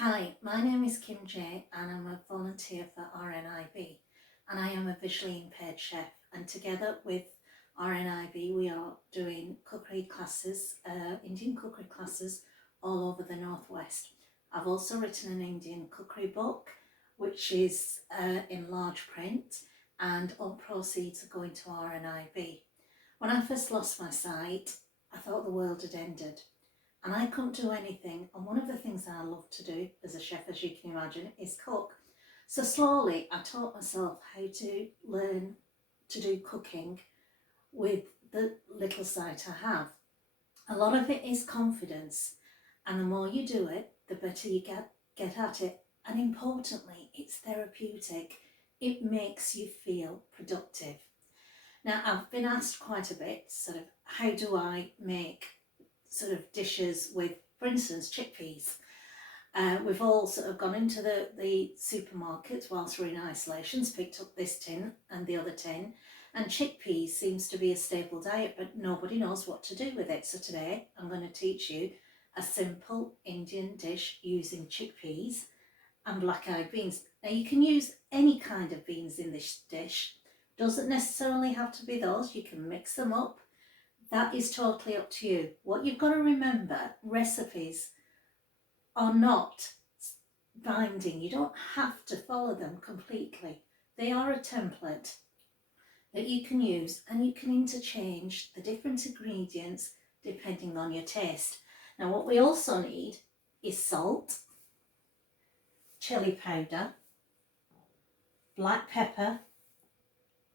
Hi, my name is Kim J and I'm a volunteer for RNIB and I am a visually impaired chef, and together with RNIB we are doing cookery classes, Indian cookery classes all over the Northwest. I've also written an Indian cookery book which is in large print, and all proceeds are going to RNIB. When I first lost my sight, I thought the world had ended. And I couldn't do anything. And one of the things I love to do as a chef, as you can imagine, is cook. So slowly I taught myself how to learn to do cooking with the little sight I have. A lot of it is confidence. And the more you do it, the better you get at it. And importantly, it's therapeutic. It makes you feel productive. Now, I've been asked quite a bit, sort of, how do I make sort of dishes with, for instance, chickpeas. We've all sort of gone into the supermarkets whilst we're in isolations, picked up this tin and the other tin, and chickpeas seems to be a staple diet, but nobody knows what to do with it. So today I'm going to teach you a simple Indian dish using chickpeas and black-eyed beans. Now you can use any kind of beans in this dish. Doesn't necessarily have to be those, you can mix them up. That is totally up to you. What you've got to remember, recipes are not binding. You don't have to follow them completely. They are a template that you can use, and you can interchange the different ingredients depending on your taste. Now what we also need is salt, chili powder, black pepper,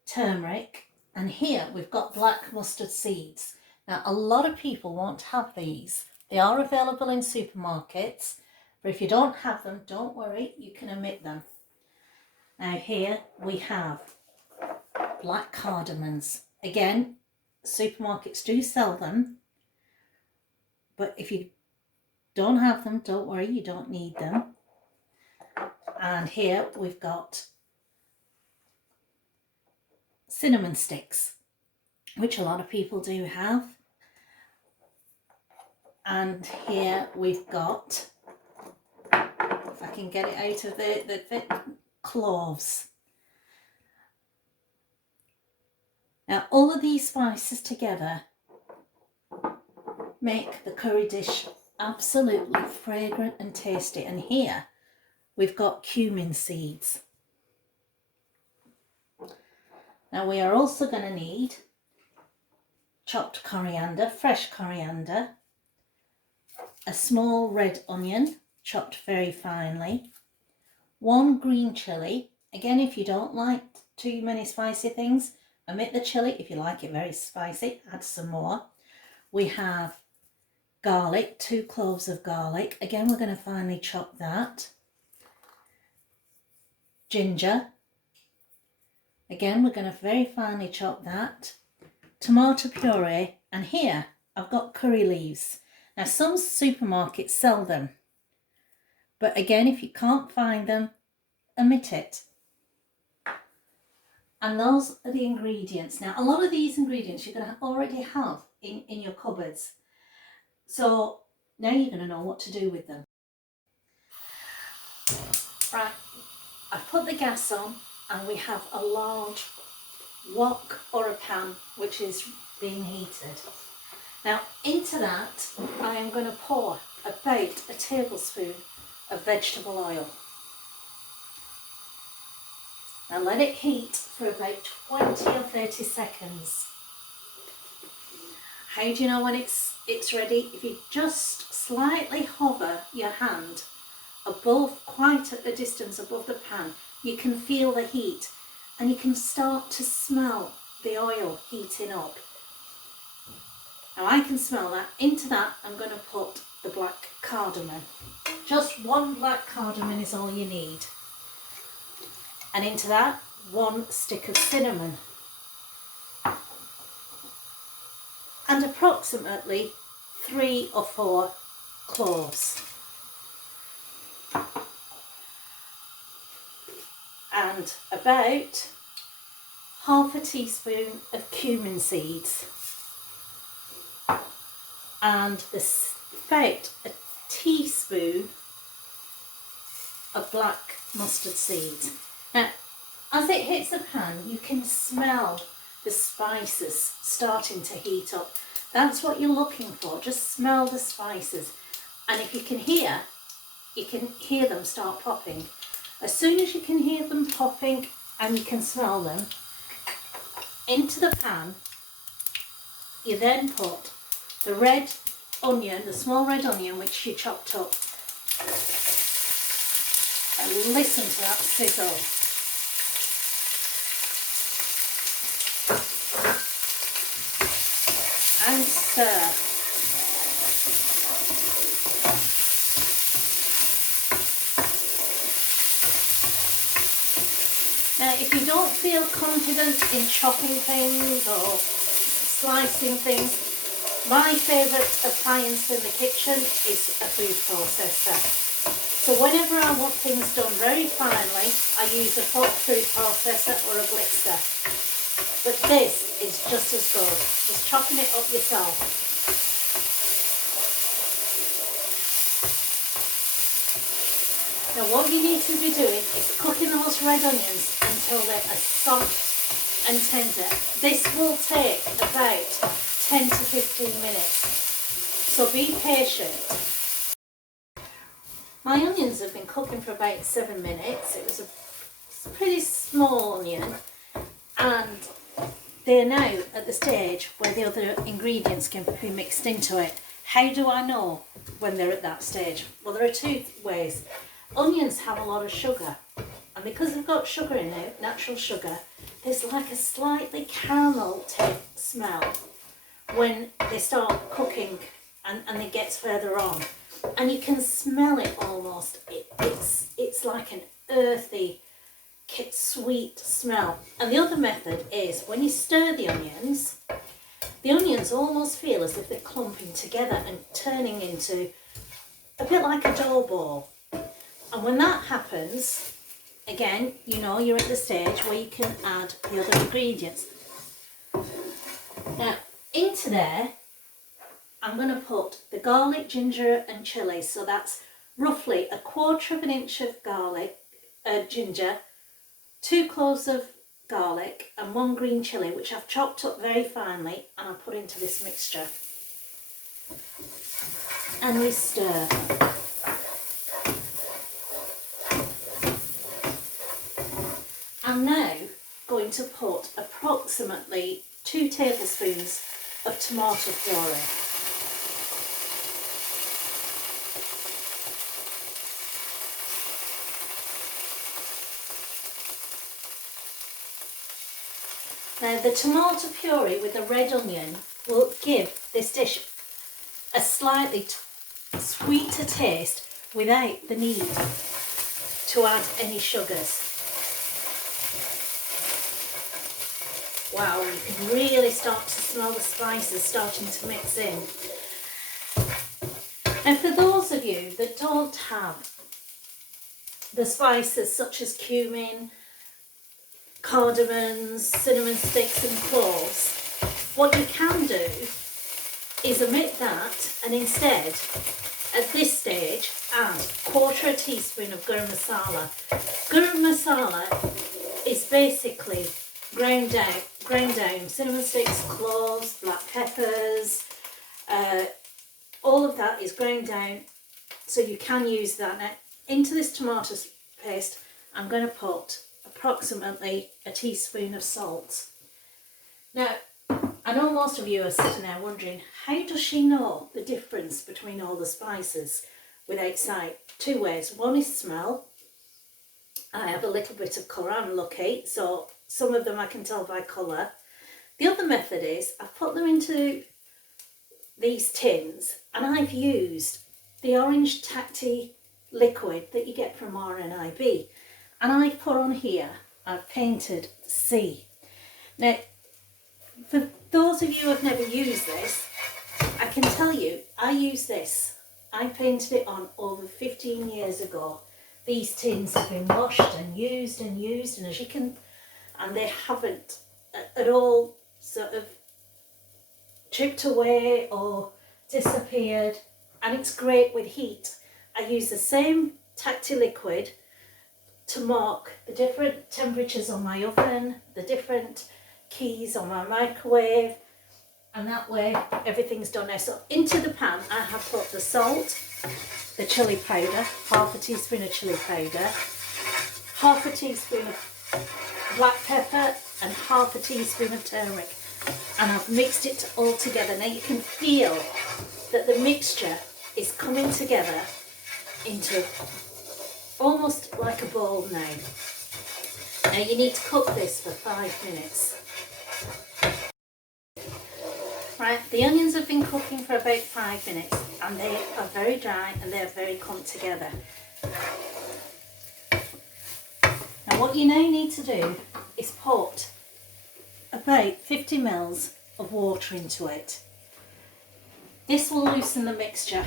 turmeric, and here we've got black mustard seeds. Now a lot of people won't have these. They are available in supermarkets, but if you don't have them, don't worry, you can omit them. Now here we have black cardamoms. Again, supermarkets do sell them, but if you don't have them, don't worry, you don't need them. And here we've got cinnamon sticks, which a lot of people do have. And here we've got, if I can get it out of the cloves. Now all of these spices together make the curry dish absolutely fragrant and tasty. And here we've got cumin seeds. Now we are also going to need chopped coriander, fresh coriander, a small red onion chopped very finely, one green chilli. Again, if you don't like too many spicy things, omit the chilli. If you like it very spicy, add some more. We have garlic, 2 cloves of garlic. Again, we're going to finely chop that. Ginger. Again, we're going to very finely chop that. Tomato puree, and here I've got curry leaves. Now some supermarkets sell them, but again, if you can't find them, omit it. And those are the ingredients. Now a lot of these ingredients you're going to already have in your cupboards. So now you're going to know what to do with them. Right, I've put the gas on and we have a large wok or a pan which is being heated. Now into that I am going to pour about a tablespoon of vegetable oil. Now let it heat for about 20 or 30 seconds. How do you know when it's ready? If you just slightly hover your hand above, quite at a distance above the pan, you can feel the heat and you can start to smell the oil heating up. Now I can smell that. Into that I'm going to put the black cardamom. Just 1 black cardamom is all you need. And into that 1 stick of cinnamon. And approximately 3 or 4 cloves. And about half a teaspoon of cumin seeds. And about a teaspoon of black mustard seeds. Now, as it hits the pan, you can smell the spices starting to heat up. That's what you're looking for, just smell the spices. And if you can hear them start popping. As soon as you can hear them popping and you can smell them, into the pan, you then put the red onion, the small red onion which you chopped up. And listen to that sizzle. And stir. Now, if you don't feel confident in chopping things or slicing things, my favourite appliance in the kitchen is a food processor. So whenever I want things done very finely, I use a food processor or a blitzer. But this is just as good as chopping it up yourself. Now what you need to be doing is cooking those red onions until they are soft and tender. This will take about 10 to 15 minutes, so be patient. My onions have been cooking for about 7 minutes. It was a pretty small onion, and they're now at the stage where the other ingredients can be mixed into it. How do I know when they're at that stage? Well, there are two ways. Onions have a lot of sugar, and because they've got sugar in it, natural sugar, there's like a slightly caramel type smell when they start cooking and it gets further on. And you can smell it almost. It's like an earthy, sweet smell. And the other method is when you stir the onions almost feel as if they're clumping together and turning into a bit like a dough ball. And when that happens, again, you know you're at the stage where you can add the other ingredients. Now, into there, I'm going to put the garlic, ginger and chilli. So that's roughly 1/4 inch of ginger, 2 cloves of garlic and 1 green chilli, which I've chopped up very finely, and I put into this mixture. And we stir. I'm now going to put approximately 2 tablespoons of tomato puree. Now the tomato puree with the red onion will give this dish a slightly sweeter taste without the need to add any sugars. Wow, you can really start to smell the spices starting to mix in. And for those of you that don't have the spices such as cumin, cardamoms, cinnamon sticks and cloves, what you can do is omit that and instead, at this stage, add 1/4 teaspoon of garam masala. Garam masala is basically ground down cinnamon sticks, cloves, black peppers, all of that is ground down, so you can use that. Now, into this tomato paste, I'm going to put approximately 1 teaspoon of salt. Now, I know most of you are sitting there wondering, how does she know the difference between all the spices without sight? 2 ways. One is smell. I have a little bit of colour, I'm lucky, so some of them I can tell by colour. The other method is I've put them into these tins and I've used the orange tacky liquid that you get from RNIB, and I've put on here, I've painted C. Now, for those of you who have never used this, I can tell you I use this. I painted it on over 15 years ago. These tins have been washed and used, and as you can, and they haven't at all sort of chipped away or disappeared, and it's great with heat. I use the same Tacti liquid to mark the different temperatures on my oven, the different keys on my microwave, and that way everything's done now. So into the pan I have put the salt, the chilli powder, half a teaspoon of chilli powder, half a teaspoon of black pepper and half a teaspoon of turmeric, and I've mixed it all together. Now you can feel that the mixture is coming together into almost like a ball now. Now you need to cook this for 5 minutes. Right, the onions have been cooking for about 5 minutes and they are very dry and they're very clumped together. Now what you now need to do is put about 50 ml of water into it. This will loosen the mixture,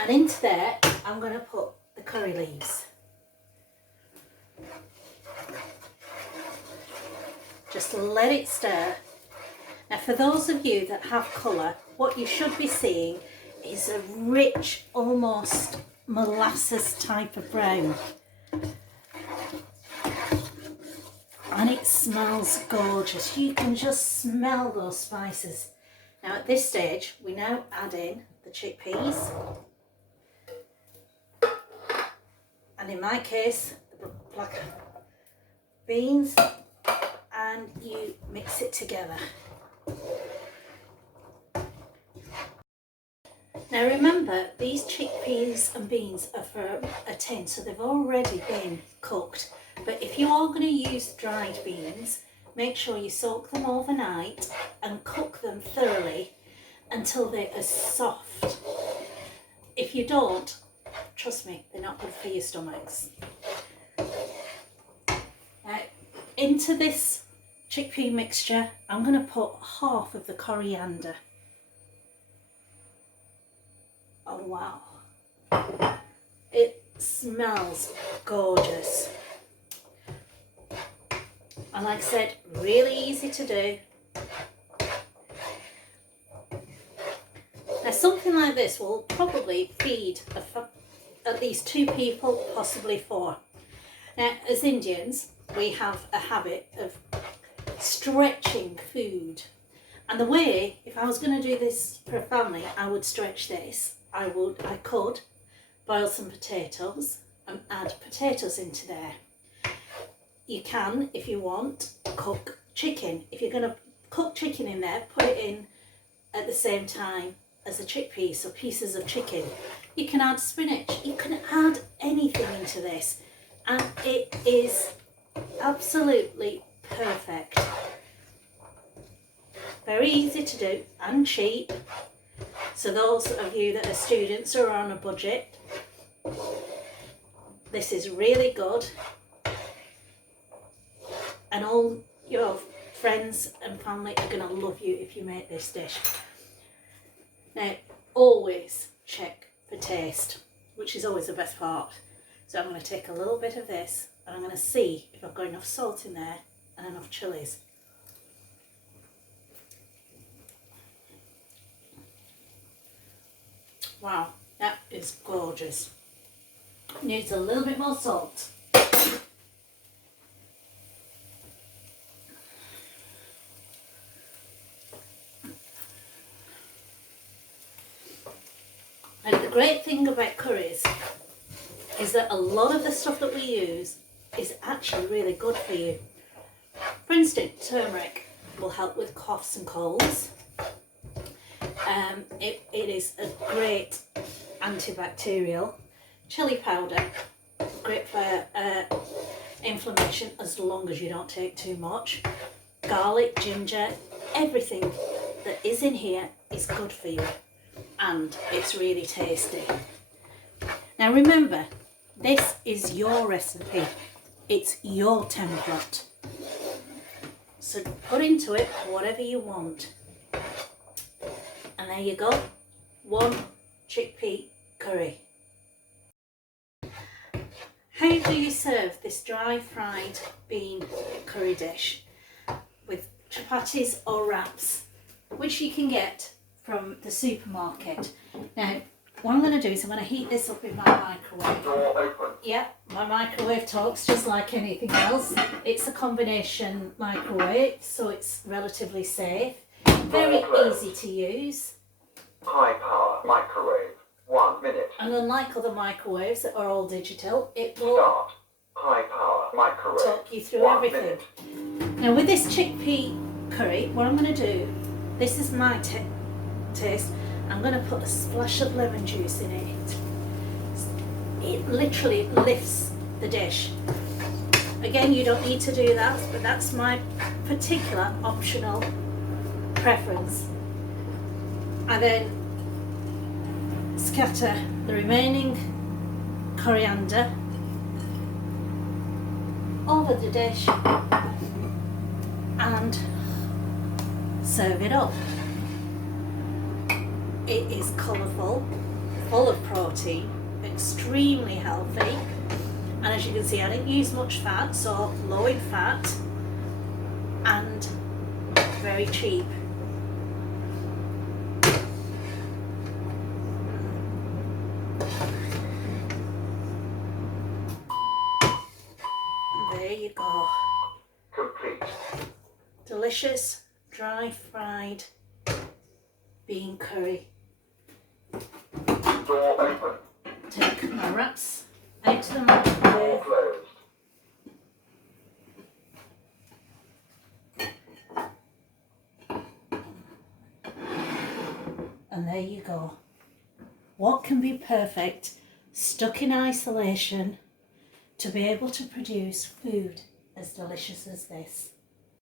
and into there I'm going to put the curry leaves. Just let it stir. Now for those of you that have colour, what you should be seeing is a rich, almost molasses type of brown. And it smells gorgeous. You can just smell those spices. Now at this stage, we now add in the chickpeas. And in my case, the black beans, and you mix it together. Now remember, these chickpeas and beans are for a tin, so they've already been cooked. But if you are going to use dried beans, make sure you soak them overnight and cook them thoroughly until they are soft. If you don't, trust me, they're not good for your stomachs. Now, into this chickpea mixture, I'm going to put half of the coriander. Oh wow, it smells gorgeous. And like I said, really easy to do. Now something like this will probably feed at least 2 people, possibly 4. Now as Indians, we have a habit of stretching food. And the way, if I was going to do this for a family, I would stretch this. I could boil some potatoes and add potatoes into there. You can, if you want, cook chicken. If you're going to cook chicken in there, put it in at the same time as the chickpeas, so pieces of chicken. You can add spinach. You can add anything into this, and it is absolutely perfect. Very easy to do and cheap. So those of you that are students or are on a budget, this is really good. And all your friends and family are going to love you if you make this dish. Now, always check for taste, which is always the best part. So I'm going to take a little bit of this and I'm going to see if I've got enough salt in there and enough chilies. Wow, that is gorgeous. Needs a little bit more salt. And the great thing about curries is that a lot of the stuff that we use is actually really good for you. For instance, turmeric will help with coughs and colds. It is a great antibacterial. Chili powder, great for inflammation as long as you don't take too much. Garlic, ginger, everything that is in here is good for you, and it's really tasty. Now remember, this is your recipe, it's your template, so put into it whatever you want. And there you go, 1 chickpea curry. How do you serve this dry fried bean curry dish? With chapatis or wraps, which you can get from the supermarket. Now, what I'm going to do is I'm going to heat this up in my microwave. Door open. Yeah, my microwave talks just like anything else. It's a combination microwave, so it's relatively safe. Very easy to use. High power microwave. 1 minute. And unlike other microwaves that are all digital, it will Start. High power microwave. talk you through 1 everything. minute. Now with this chickpea curry, what I'm going to do, this is my taste, I'm going to put a splash of lemon juice in it. It literally lifts the dish. Again, you don't need to do that, but that's my particular optional preference. I then scatter the remaining coriander over the dish and serve it up. It is colourful, full of protein, extremely healthy, and as you can see I didn't use much fat, so low in fat and very cheap. There you go. Complete. Delicious, dry fried bean curry. Door open. Take my wraps out of the Door microwave. closed. And there you go. What can be perfect, stuck in isolation, to be able to produce food as delicious as this?